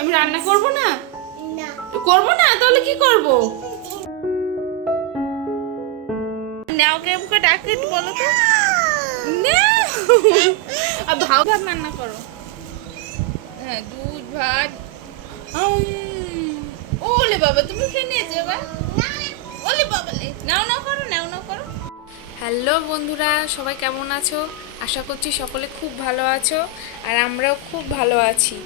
আমি রান্না করব না? না। করব না? তাহলে কি করব? নাও কেমকে ডাকে একটু বলো তো। না আর ভাও ভাত রান্না করো। হ্যাঁ দুধ ভাত। ওলে বাবা তুমি খেয়ে নিয়েছো এবার? ওলে বাবা লে। নাও নাও করো নাও নাও করো। হ্যালো বন্ধুরা সবাই কেমন আছো? আশা করছি সকলে খুব ভালো আছো আর আমরাও খুব ভালো আছি।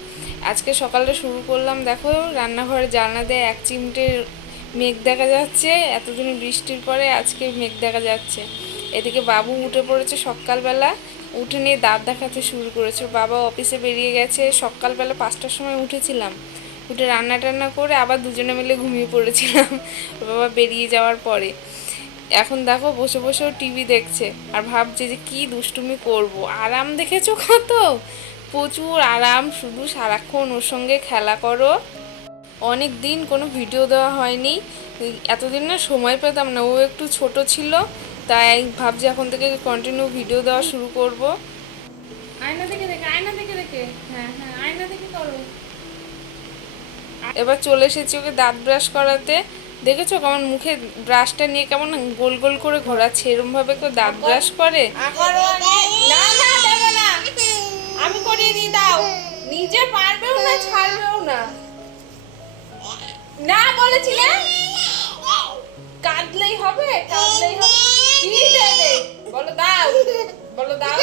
আজকে সকালে শুরু করলাম, দেখো রান্নাঘরে জানলা দিয়ে এক চিমটে মেঘ দেখা যাচ্ছে, এতদিন বৃষ্টির পরে আজকে মেঘ দেখা যাচ্ছে। এদিকে বাবু উঠে পড়েছে সকালবেলা, উঠে নিয়ে দাঁত দেখাতে শুরু করেছে। বাবা অফিসে বেরিয়ে গেছে, সকালবেলা পাঁচটার সময় উঠেছিলাম। উঠে রান্না টান্না করে আবার দুজনে মিলে ঘুমিয়ে পড়েছিলাম, বাবা বেরিয়ে যাওয়ার পরে। এখন দেখো বসে বসেও টিভি দেখছে, আর ভাবছে যে কি দুষ্টুমি করব। আরাম দেখেছ কত? প্রচুর আরাম, শুধু সারাক্ষণ ওর সঙ্গে খেলা করো। অনেক দিন কোনো ভিডিও দেওয়া হয়নি। এতদিন না সময় পেতাম না, ও একটু ছোট ছিল, তাই ভাবছি এখন থেকে কন্টিনিউ ভিডিও দেওয়া শুরু করব। আয়না দেখে দেখে, আয়না দেখে দেখে। হ্যাঁ হ্যাঁ আয়না দেখে করো। এবার চলে এসেছি ওকে দাঁত ব্রাশ করাতে। দেখেছ কেমন মুখে ব্রাশটা নিয়ে কেমন গোল গোল করে ঘোরাচ্ছে? এরম ভাবে কেউ দাঁত ব্রাশ করে? না না, দেবো না আমি করিয়ে দিই দাও নিজে পারবেও না, ছাড়বেও না। না বলেছি কাঁদলেই হবে কাঁদলেই হবে। কি দে দে বলো দাও বলো দাও।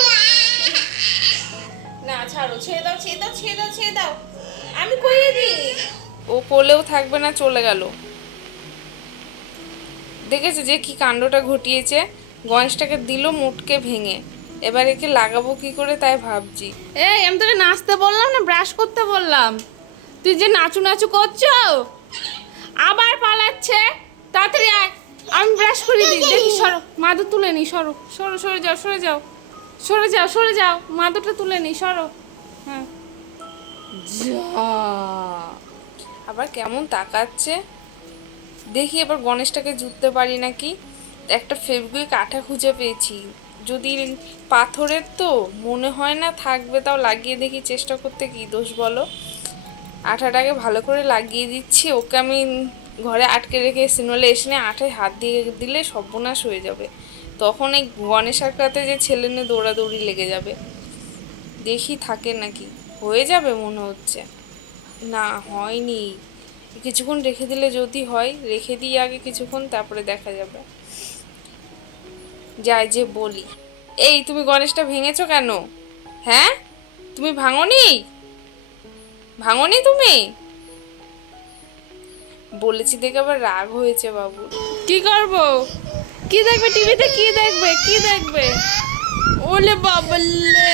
না, ছাড়ো, ছেড়ে দাও ছেড়ে দাও ছেড়ে দাও ছেড়ে দাও। আমি করিয়ে দিই। ও কোলেও থাকবে না, চলে গেল। দেখেছ যে কি কাণ্ডটা ঘটিয়েছে? গণেশটাকে দিল মুটকে ভেঙে। এবার একে লাগাবো কি করে তাই ভাবছি। এই আমি তোকে নাচতে বললাম না ব্রাশ করতে বললাম। তুই যে নাচু নাচু করছ আবার পালাচ্ছে তাড়াতাড়ি আয়। আমি ব্রাশ করে দিই দেখি সরো। মাদুর তুলে নি সরো সরো সরে যাও সরে যাও সরে যাও সরে যাও। মাদুরটা তুলে নি সরো। হ্যাঁ। যা। আবার কেমন তাকাচ্ছে। দেখি এবার গণেশটাকে জুততে পারি নাকি। একটা ফেব্রিক আঠা খুঁজে পেয়েছি। যদি পাথরের তো মনে হয় না, থাকবে তাও লাগিয়ে দেখি চেষ্টা করতে কি দোষ বলো? আঠাটাকে ভালো করে লাগিয়ে দিচ্ছি, ওকে আমি ঘরে আটকে রেখে এসেছি এসে নিয়ে আঠায় হাত দিয়ে দিলে সর্বনাশ হয়ে যাবে। তখন এই গণেশ আঁকাতে যে ছেলে নিয়ে দৌড়াদৌড়ি লেগে যাবে। দেখি থাকে নাকি। হয়ে যাবে মনে হচ্ছে। না, হয়নি। কিছুক্ষণ রেখে দিলে যদি হয়, রেখে দিই আগে কিছুক্ষণ, তারপরে দেখা যাবে। যাই যে বলি। এই, তুমি গণেশটা ভেঙেছো কেন? হ্যাঁ? তুমি ভাঙনি? ভাঙনি তুমি? বলেছি দেখে আবার রাগ হয়েছে বাবু। কি করব? কি দেখবে টিভিতে? কি দেখবে? কি দেখবে? ওলে বাবলে।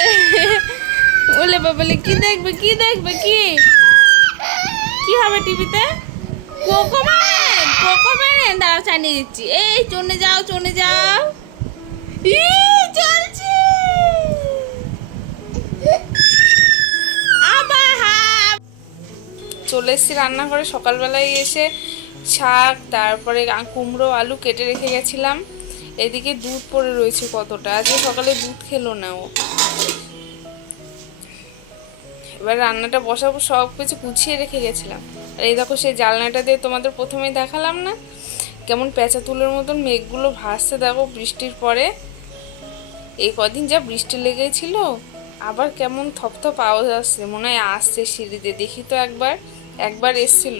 ওলে বাবলে, কি দেখবে? কি দেখবে? কি? কি হবে টিভিতে? কোকো ম্যান কোকো ম্যান দাঁড়াও, চালিয়ে দিচ্ছি। এই, চলে যাও চলে যাও ই চলছে আবার হাপ চলে এসেছি রান্নাঘরে। সকালবেলায় এসে শাক, তারপরে কুমড়ো, আলু কেটে রেখে গেছিলাম। এদিকে দুধ পড়ে রয়েছে কতটা। আজকে সকালে দুধ খেলো না ও। এবার রান্নাটা বসাবো, সব কিছু গুছিয়ে রেখে গেছিলাম। আর এই দেখো সেই জালনাটা দিয়ে তোমাদের প্রথমেই দেখালাম না? কেমন পেঁচা তুলোর মতন মেঘগুলো ভাসতে দেখো বৃষ্টির পরে। এই কদিন যা বৃষ্টি লেগেছিল আবার কেমন থপথপ আওয়াজ আসছে মনে হয় আসছে সিঁড়িতে। দেখি তো একবার একবার এসছিল।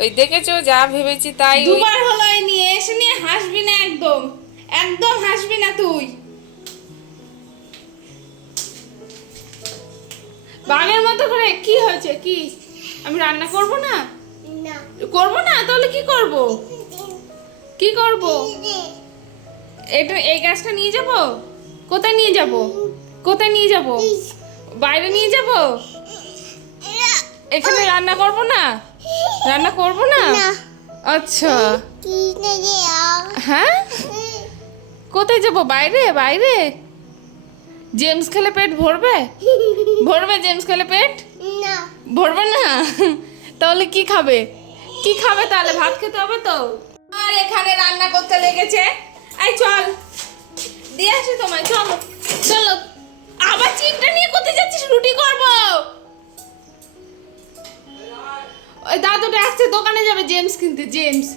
ওই দেখেছ যা ভেবেছি তাই দুবার হলো এই নিয়ে এসে নিয়ে হাসবি না একদম। একদম হাসবি না তুই। বাঘের মতো করে কি হয়েছে? কি? আমি রান্না করব না? না। করব না? তাহলে কি করব? কি করব? এটা এই গাছটা নিয়ে যাব? কোথায় নিয়ে যাব? কোথায় নিয়ে যাব? বাইরে নিয়ে যাব? এখানে রান্না করব না? রান্না করব না। আচ্ছা। হ্যাঁ? কোথায় যাব? বাইরে? বাইরে? জেমস খেলে পেট ভরবে? ভরবে জেমস খেলে পেট? ভরবে না? তাহলে কি খাবে? কি খাবে তাহলে? ভাত খেতে হবে তো? আর এখানে রান্না করতে লেগেছে কিনতে? জেমস।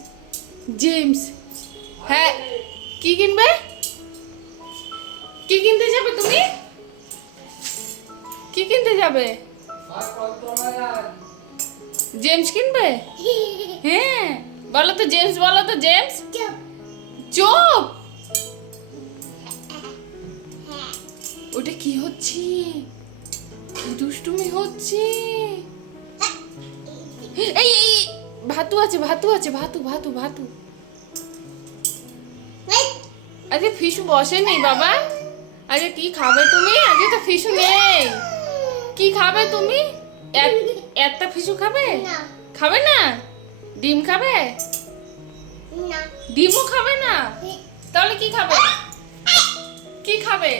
জেমস। হ্যাঁ। কি কিনবে? কি কিনতে যাবে তুমি? কি কিনতে যাবে? জেমস কিনবে? হ্যাঁ। বলো তো জেমস বলো তো জেমস। চুপ। চুপ। ওটা কি হচ্ছে? দুষ্টুমি হচ্ছে। এই এই। ভাতু আছে ভাতু আছে ভাতু ভাতু ভাতু। আজকে ফিশু বসেনি বাবা। আজকে কি খাবে তুমি? আজকে তো ফিশু নেই। কি খাবে তুমি? একটা ফিশু খাবে? খাবে না? ডিম খাবে? ডিমও খাবে না? তাহলে কি খাবে? কি খাবে?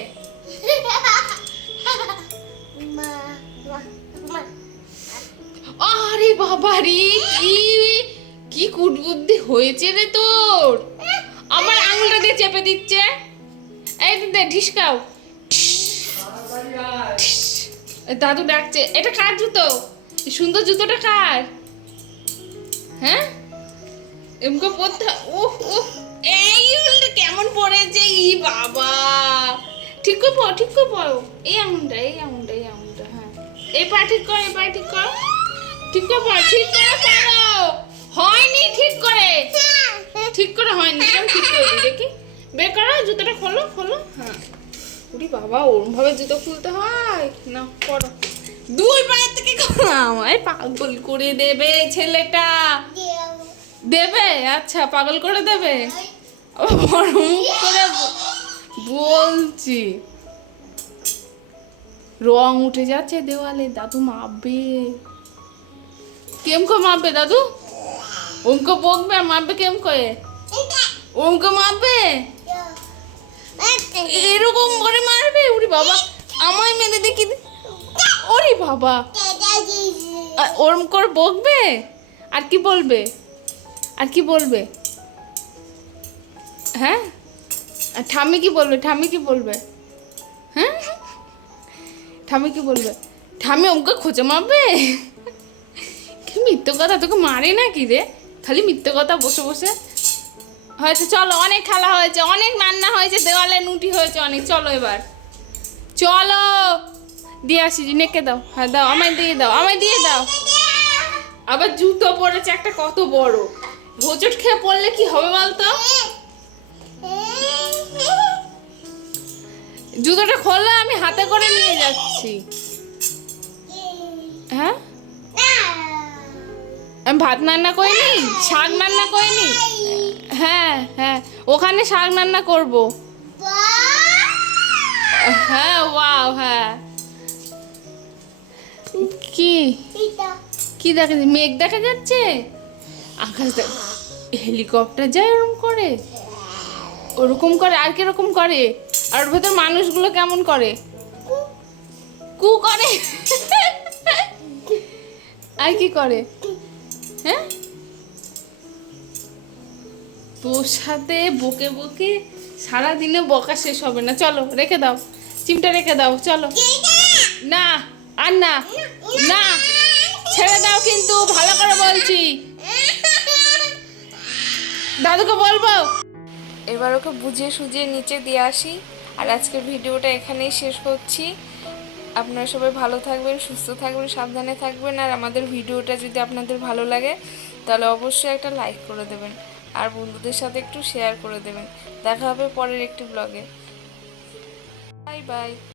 আরে বাবা রে কি কি কুটবুদ্ধি হয়েছে রে তোর? আমার আঙুলটা দিয়ে চেপে দিচ্ছে। এই দে ঢিসকাও দাদু ডাকছে, এটা কার জুতো? সুন্দর জুতোটা কার? হ্যাঁ? এমকে পড়তে উফ উফ এই কেমন পড়েছে ই বাবা। ঠিক করে পড়ো ঠিক করে পড়ো এই আঙুলটা এই আঙুলটা এই আঙুলটা হ্যাঁ। এই পা ঠিক করো, এই পা ঠিক করো। ঠিক করে পড়ো ঠিক করে হয়নি ঠিক করে। ঠিক করে হয়নি ঠিক করে দেখি। বের করো জুতোটা খোলো খোলো। হ্যাঁ। উরি বাবা ওরম ভাবে জুতো খুলতে হয়। না করো দুই পায়ের থেকে আমায় পাগল করে দেবে ছেলেটা। দেবে? আচ্ছা পাগল করে দেবে? বড় মুখ করে বলছি। রং উঠে যাচ্ছে দেওয়ালে দাদু মাপবে। কেম করে মাপবে দাদু? ওমকে বকবে আর মাপবে কেম করে ওমকে মাপবে এরকম করে মারবে উরি বাবা আমায় মেরে দেখি। ওরে বাবা ওরম করে বকবে আর কি বলবে আর কি বলবে হ্যাঁ আর ঠাম্মি কি বলবে ঠাম্মি কি বলবে হ্যাঁ ঠাম্মি কি বলবে ঠাম্মি ওকে খোঁজে মারবে কি মিথ্যে কথা তোকে মারে না কি রে খালি মিথ্যে কথা বসে বসে। হয়েছে, চলো, অনেক খেলা হয়েছে, অনেক রান্না হয়েছে, দেওয়ালে নুটি হয়েছে অনেক, চলো এবার। চলো, দিয়ে আসি, নেকে দাও হ্যাঁ দাও, আমায় দিয়ে দাও, আমায় দিয়ে দাও। আবার জুতো পরেছে, একটা কত বড়। হোঁচট খেয়ে পড়লে কি হবে বলতো? জুতোটা খুললে আমি হাতে করে নিয়ে যাচ্ছি। হ্যাঁ? আমি ভাত রান্না করিনি? শাক রান্না করিনি? হ্যাঁ হ্যাঁ। ওখানে শাক রান্না করব। হ্যাঁ ওয়াও হ্যাঁ। কি? কি দেখা মেঘ দেখা যাচ্ছে? আকাশ হেলিকপ্টার যায় ওরকম করে? ওরকম করে? আর কীরকম করে? আর ভেতর মানুষগুলো কেমন করে? কু করে? আর কি করে? হ্যাঁ? তোর সাথে বকে বকে সারা দিনে বকা শেষ হবে না। চলো, রেখে দাও। চিমটা রেখে দাও, চলো। না, আর না না, ছেড়ে দাও কিন্তু, ভালো করে বলছি। দাদুকে বলব? এবার ওকে বুঝিয়ে সুজিয়ে নিচে দিয়ে আসি। আর আজকের ভিডিওটা এখানেই শেষ করছি। আপনারা সবাই ভালো থাকবেন, সুস্থ থাকবেন, সাবধানে থাকবেন। আর আমাদের ভিডিওটা যদি আপনাদের ভালো লাগে, তাহলে অবশ্যই একটা লাইক করে দেবেন। আর বন্ধুদের সাথে একটু শেয়ার করে দেবেন। দেখা হবে পরের একটি ব্লগে বাই বাই